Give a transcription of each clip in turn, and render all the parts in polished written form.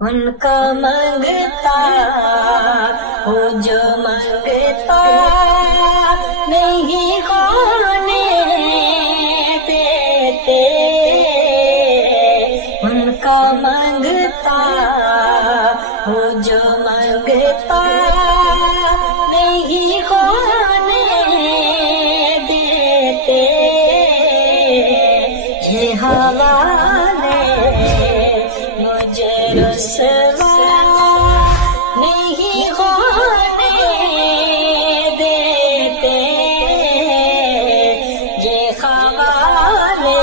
ان کا منگتا ہوں جو منگتا نہیں ہونے دیتے، ان کا منگتا ہوں جو منگتا نہیں ہونے دیتے، یہ حوالے مجھے رسوا نہیں ہونے دیتے، یہ حوالے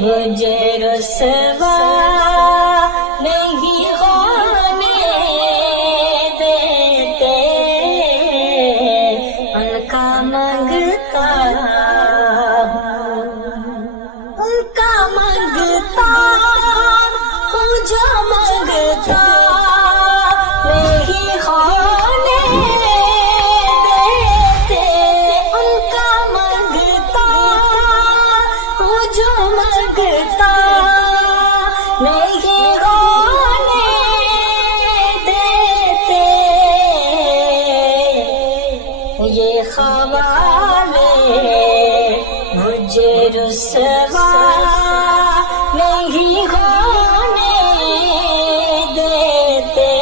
مجھے رسوا نہیں ہونے دیتے، ان کا منگتا جو منگتا نہیں ہونے دیتے، ان کا منگتا جو منگتا نہیں ہونے دیتے، یہ حوالے مجھے رسوا نہیں ہونے دیتے،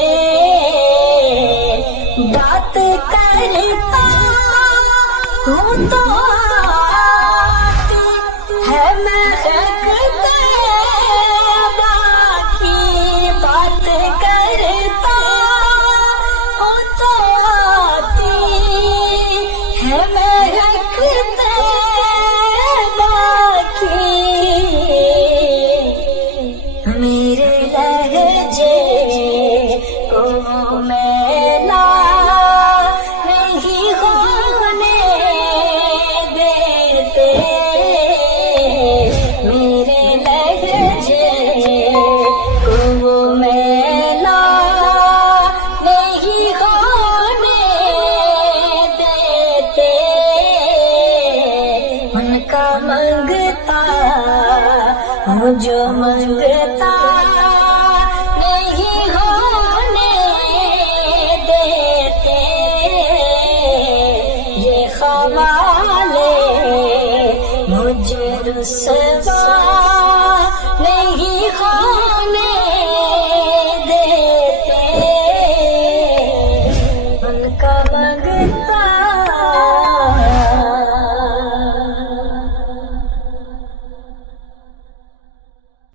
بات کرتا ہوں تو آتی ہے مہکتے باقی، بات کرتا ہوں تو آتی ہے مہکتے باقی، میرے لہجے کو میلا نہیں ہونے دیتے، میرے لہجے کو میلا نہیں ہونے دیتے، ان کا منگتا ہوں جو منگتا نہیں ہونے دیتے، یہ حوالے مجھے رسوا